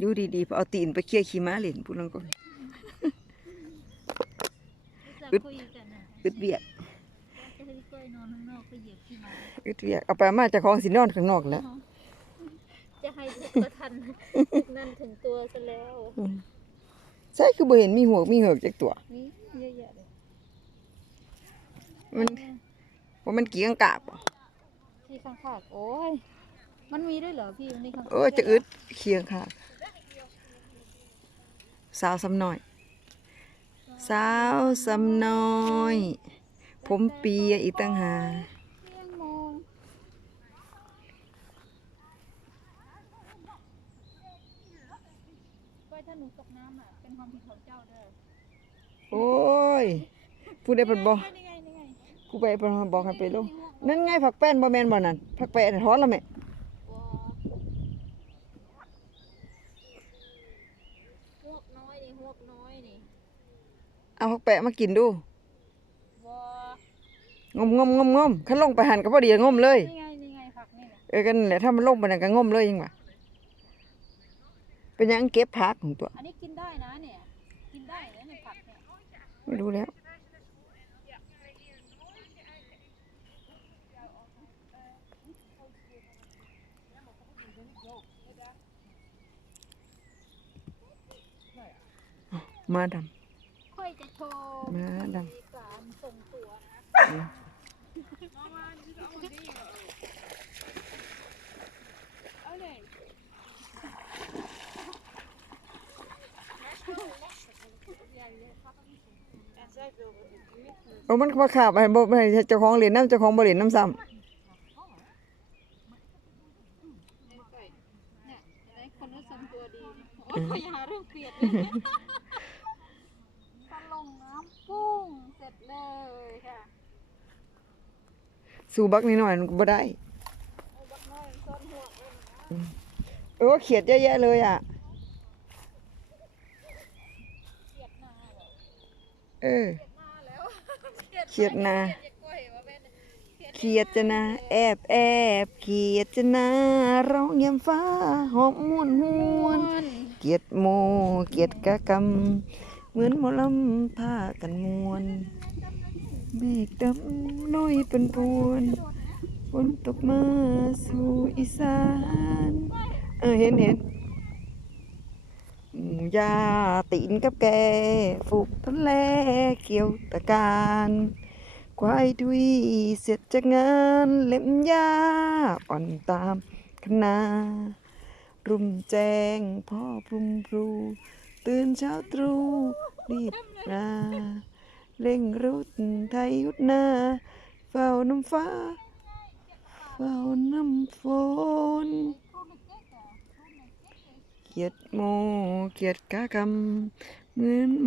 อยู่ดีๆพอเอาตีนไปเคลียร์ขี้ม้าเล่นพูดลังก่อนอึดคุยกันนะอึดเวียกจะให้พี่ก้อยนอนข้างนอกก็เหยียบขี้หมาอึดเวียกเอาไปเอามาเจากของสินอนข้างนอกแล้วจะให้ลูกก็ทันนั่นถึงตัวซะแล้วใช่คือบ่เห็นมีหัวมีเหือกจักตัวนี่เยอะแยะเลยมันว่ามันกี่กังกาบที่ข้างขากโอ้ยมันมีด้วยเหรอพี่มันนี่ข้างเออจะอึดเคียงค่ะ สาวสำน้อย สาวสำน้อย ผมเปียอีกตั้งหากเลี้ยงมองก้อยถ้าหนูตกน้ำอะเป็นความผิดของเจ้าเด้อโอ้ยผู้ใดเพิ่นบอกนี่ไงนี่ไงกูไปเพิ่นบอกให้ไปลงนั่นไงผักแป้นบ่แม่นบ่นั่นผักแป้นถอนแล้วแม่ ว้าหวกน้อยนี่หวกน้อยนี่ เอาผักแป้นมากินดูว้างมงมงมงมคันลงไปหันก็พอดีงมเลยนี่ไงนี่ไงผักนี่แหละเออกันนั่นแหละถ้ามันลงไปนั่นก็งมเลยยังวะเป็นหยังเก็บผักของตัว อันนี้กินได้นะเนี่ย กินได้นะเนี่ยผักเนี่ยไม่รู้แล้วมาดค่อยจะโชว์ำ มาดการส่งตัวนะำโอ้มันมาขาบไปบ่ให้เจ้าของเหรียญน้ำเจ้าของบ่เหรียญน้ำซ้เนี่ยเห็นไหมคนนั้นทรงตัวดีโอ้ยพยาเรื่องเกลียดเลยตะลงน้ำกุ้ งเสร็จเลยค่ะำสู่บักนิดหน่อยมันก็บ่ได้เอาบักน้อยซ่อนหัวเลยนะเออเขียดเยอะแยะเลยอะเกลียดหน้าเหรอเออเกลียดหน้าแล้วเขียดนาเกลียดกล้วยว่าแม่นเขียดจะนาแอบแอบเขียดจะนาร้องยามฟ้าหอมม่วนหวนเกียดโมเกียดกะกำ เหมือนหมอลำผ้ากันมวนเมฆดำน้อยเป็นพวนฝนตกมาสู่อีสานเออเห็นเห็นยาตีนกับแกฝูกทะเลเกี่ยวตะการควายดุยเสร็จจากงานเล็มยาอ่อนตามคณารุมแจ้งพ่อพรุมพรู ตื่นเช้าตรู่รีบมาเร่งรุดไทยยุดนาเฝ้าน้ำฟ้า เฝ้าน้ำฝนเกียดโมเกียดกากำเหมือน